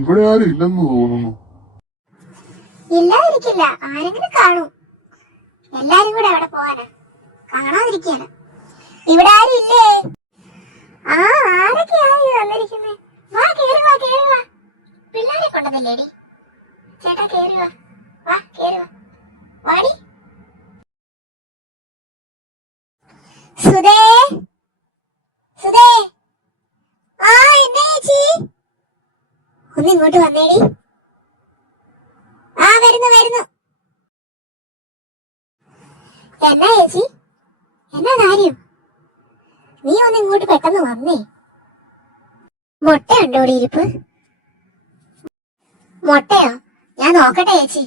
ഇവിടെ ആരും ഇല്ലെന്ന് തോന്നുന്നു. ഇല്ലാതിരിക്കില്ല, ആരെങ്കിലും കാണും. എല്ലാരും കൂടെ അവിടെ പോവാനാ, കാണാതിരിക്കാനാ. ഇവിടെ ആരും ഇല്ലേ? ആ, ആരൊക്കെയായി വന്നിരിക്കുന്നേ? വാ, കേറി വാ, കേറി വാ. പിള്ളേരെ കൊണ്ടതല്ലേടി? ചേട്ടാ കേറി വാ, വാ കേറി വാ, വാടി. സുധേ, സുധേ. ആ, എന്നെ ചേച്ചി ഒന്ന് ഇങ്ങോട്ട് വന്നേടി. ആ, വരുന്നു വരുന്നു. എന്നാ ചേച്ചി, എന്നാ കാര്യം? നീ ഒന്ന് ഇങ്ങോട്ട് പെട്ടെന്ന് വന്നേ. മുട്ടയുണ്ടോടി ഇരിപ്പ്? മുട്ടയോ? ഞാൻ നോക്കട്ടെ ചേച്ചി.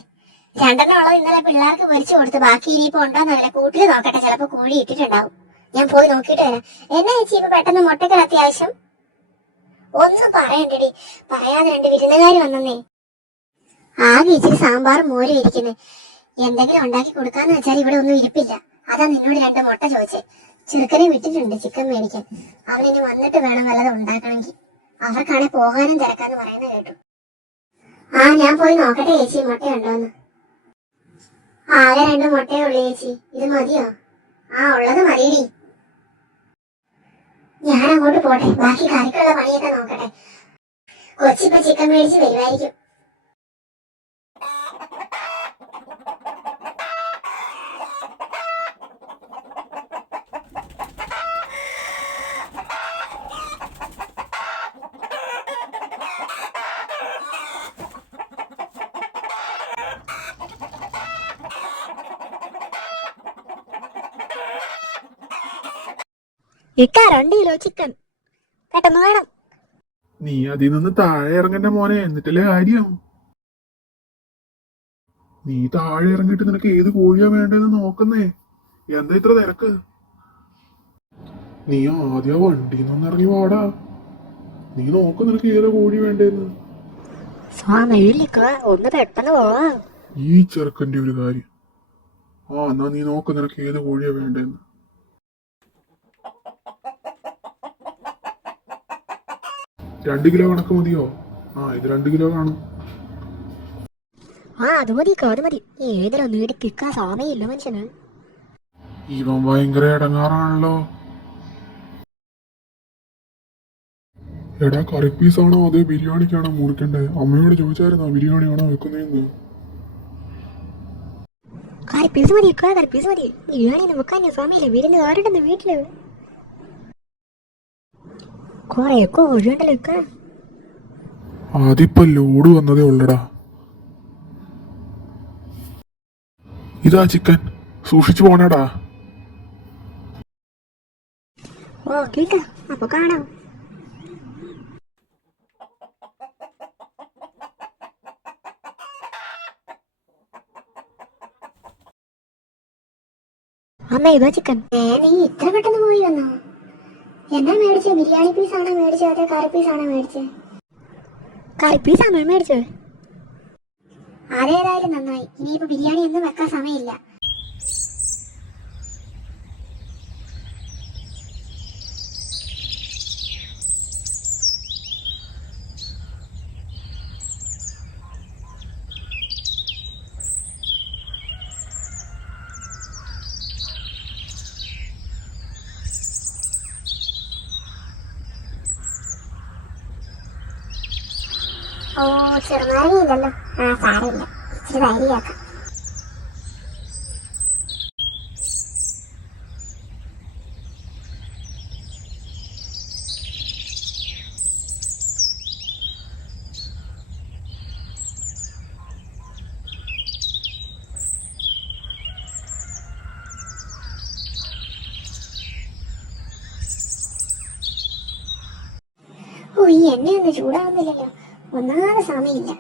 2 ഇന്നലെ പിള്ളേർക്ക് പൊരിച്ചു കൊടുത്ത്, ബാക്കി ഇനിയിപ്പോ ഉണ്ടോന്നല്ല, കൂട്ടില് നോക്കട്ടെ, ചിലപ്പോ കോഴി ഇട്ടിട്ടുണ്ടാവും. ഞാൻ പോയി നോക്കിട്ട് വരാം. എന്നാ ചേച്ചി ഇപ്പൊ പെട്ടെന്ന് മുട്ടയ്ക്ക് അത്യാവശ്യം? ഒന്നും പറയണ്ടടി, പറയാതെ 2 വിരുന്നുകാര് വന്നേ. ആകെ ഇച്ചിരി സാമ്പാറും മോരും ഇരിക്കുന്നേ. എന്തെങ്കിലും ഉണ്ടാക്കി കൊടുക്കാന്ന് വെച്ചാൽ ഇവിടെ ഒന്നും ഇരിപ്പില്ല. അതാ നിന്നോട് 2 മുട്ട ചോദിച്ചേ. ചെറുക്കനെ വിട്ടിട്ടുണ്ട് ചിക്കൻ മേടിക്കാൻ. അവനിനി വന്നിട്ട് വേണം വല്ലതും ഉണ്ടാക്കണമെങ്കിൽ. അവർക്കാണെ പോകാനും തിരക്കാന്ന് പറയുന്നത് കേട്ടു. ആ, ഞാൻ പോയി നോക്കട്ടെ ചേച്ചി, മുട്ടയുണ്ടോന്ന്. ആകെ 2 മുട്ടയേ ഉള്ളൂ ചേച്ചി, ഇത് മതിയോ? ആ, ഉള്ളത് മതിയടി. ഞാൻ അങ്ങോട്ട് പോട്ടെ, ബാക്കി കറിക്കുള്ള പണിയൊക്കെ നോക്കട്ടെ. കൊച്ചിപ്പോ ചിക്കൻ മേടിച്ച് വരുമായിരിക്കും. ഇക്ക 2 കിലോ ചിക്കൻ പെട്ടെന്ന് വേണം. നീ അതിൽ നിന്ന് താഴെ ഇറങ്ങണ്ട മോനെ, എന്നിട്ടല്ലേ കാര്യം. നീ താഴെ ഇറങ്ങിയിട്ട് നിനക്ക് ഏത് കോഴിയാ വേണ്ടതെന്ന് നോക്കുന്നേ. എന്താ ഇത്ര തിരക്ക്? നീ ആദ്യം വണ്ടിന്നൊന്ന് ഇറങ്ങി വാടാ. നീ നോക്ക് നിനക്ക് ഏതാ കോഴി വേണ്ടതെന്ന്. ഒന്ന് പെട്ടെന്ന് പോവാ. ഈ ചെറുക്കന്റെ ഒരു കാര്യം. ആ, എന്നാ നീ നോക്ക് നിനക്ക് ഏത് കോഴിയാ വേണ്ടതെന്ന്. 2 കിലോ കണക്ക് മതിയോ? ആ, ഇത് 2 കിലോ കാണും. ആ, അത് മതി, അത് മതി. ഏതിലൊന്നും വീട് കിക്കാൻ സമയമില്ല മനുഷ്യന്. ഇവൻ ഭയങ്കര ഇടങ്ങാറാണല്ലോ. എടാ, കറി പീസാണോ അതേ ബിരിയാണിക്കാണോ മുറിക്കണ്ടേ? അമ്മയോട് ചോദിച്ചായിരുന്നോ ബിരിയാണിയാണോ വെക്കുന്നതെന്ന്? കറിപ്പീസ് മതി, കറിപ്പീസ് മതി. ബിരിയാണി നമുക്ക് സമയമില്ല, വീടിന് ആരുണ്ടെന്ന് വീട്ടില്. കൊറേ കോഴിയുണ്ടല്ലോ. അതിപ്പോ ലോഡ് വന്നതേ ഉള്ളടാ. ഇതാ ചിക്കൻ, സൂക്ഷിച്ചു പോണടാ. ഓ കേട്ടാ, അപ്പൊ കാണാം. അമ്മ ഇതാ ചിക്കൻ. നീ ഇത്ര പെട്ടെന്ന് പോയി വന്നോ? എന്നാ മേടിച്ചേ? ബിരിയാണി പീസാണോ മേടിച്ചത് അതോ കറി പീസാണോ മേടിച്ചേ? കറിപ്പീസാണോ മേടിച്ചത്? അതേതായാലും നന്നായി. ഇനിയിപ്പോ ബിരിയാണി ഒന്നും വെക്കാൻ സമയമില്ല. ഓ, ചെറുനാരങ്ങയില്ലല്ലോ. ആ, സാരമില്ല, ഇച്ചിരി ധൈര്യമാക്കാം. ഓ, ഈ എണ്ണയൊന്നും ചൂടാവുന്നില്ലല്ലോ. ഒന്നാമത് സമയമില്ല.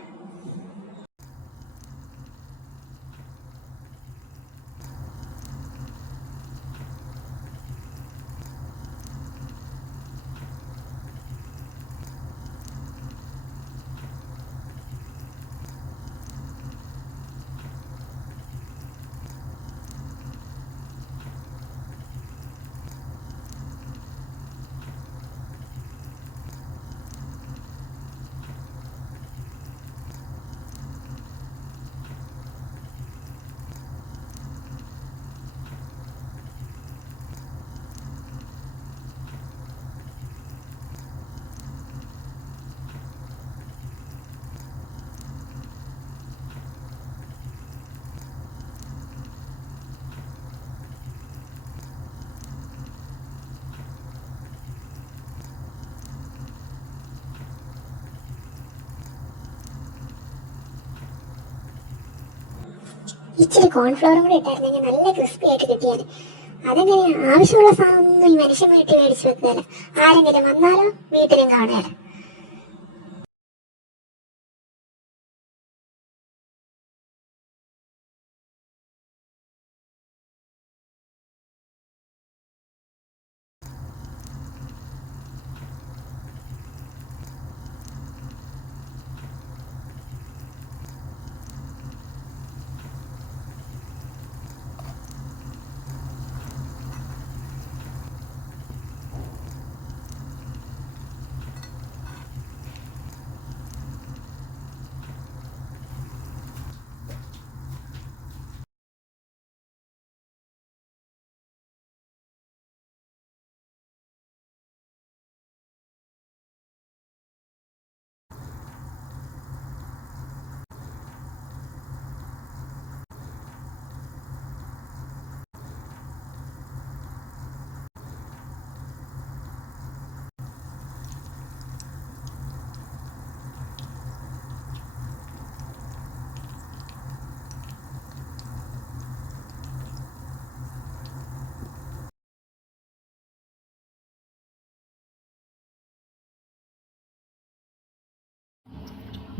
ഇച്ചിരി കോൺഫ്ലവറും കൂടി ഇട്ടായിരുന്നെങ്കിൽ നല്ല ക്രിസ്പി ആയിട്ട് കിട്ടിയാൽ. അതെങ്ങനെ ആവശ്യമുള്ള സാധനമൊന്നും ഈ മനുഷ്യൻ വീട്ടിൽ മേടിച്ചു വെക്കുകയല്ല. ആരെങ്കിലും വന്നാലോ വീട്ടിലും കാണുകയല്ല.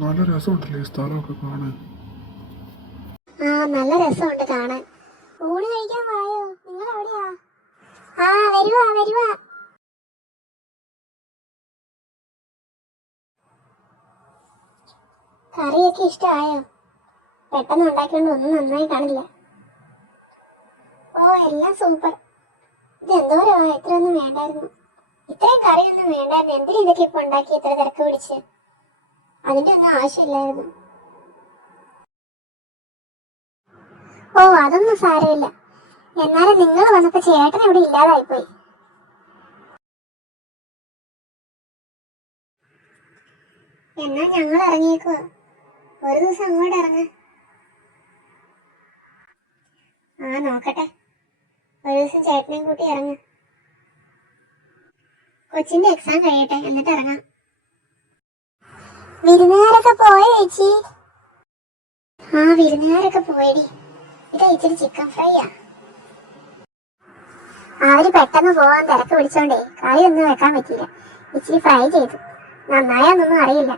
നല്ല രസമുണ്ടല്ലേ ഈ സ്ഥലമൊക്കെ കാണാൻ. ആ നല്ല രസമുണ്ട് കാണാൻ. ഊണ് കഴിക്കാൻ വായോ? നിങ്ങൾ എവിടെയാ? ആ വരുവാ വരുവാ. കറിയൊക്കെ ഇഷ്ടമായോ? പെട്ടെന്ന് ഉണ്ടാക്കിയോണ്ട് ഒന്നും നന്നായി കാണില്ല. ഓ എല്ലാം സൂപ്പർ. ഇത് എന്തോരോ ഇത്രയൊന്നും വേണ്ടായിരുന്നു. ഇത്രയും കറിയൊന്നും വേണ്ടായിരുന്നു. എന്തിനാ ഇതൊക്കെ ഇപ്പൊ ഉണ്ടാക്കി ഇത്ര തിരക്ക് പിടിച്ച്? അതിന്റെ ഒന്നും ആവശ്യമില്ലായിരുന്നു. ഓ അതൊന്നും സാരമില്ല. എന്നാലും നിങ്ങൾ വന്നപ്പോ ചേട്ടൻ ഇവിടെ ഇല്ലാതായിപ്പോയി. എന്നാ ഞങ്ങൾ ഇറങ്ങിയേക്കുവാ. ഒരു ദിവസം അങ്ങോട്ട് ഇറങ്ങ. ആ നോക്കട്ടെ, ഒരു ദിവസം ചേട്ടനെയും കൂട്ടി ഇറങ്ങ. കൊച്ചിന്റെ എക്സാം കഴിയട്ടെ എന്നിട്ട് ഇറങ്ങാം. വിരുന്നുകാരൊക്കെ പോയോ ചേച്ചി? ആ വിരുന്നുകാരൊക്കെ പോയടി. ഇതാ ഇച്ചിരി ചിക്കൻ ഫ്രൈയാ. അവര് പെട്ടെന്ന് പോവാൻ തിരക്ക് പിടിച്ചോണ്ടേ കറി ഒന്നും വെക്കാൻ പറ്റിയില്ല. ഇച്ചിരി ഫ്രൈ ചെയ്തു. നന്നായൊന്നും അറിയില്ല.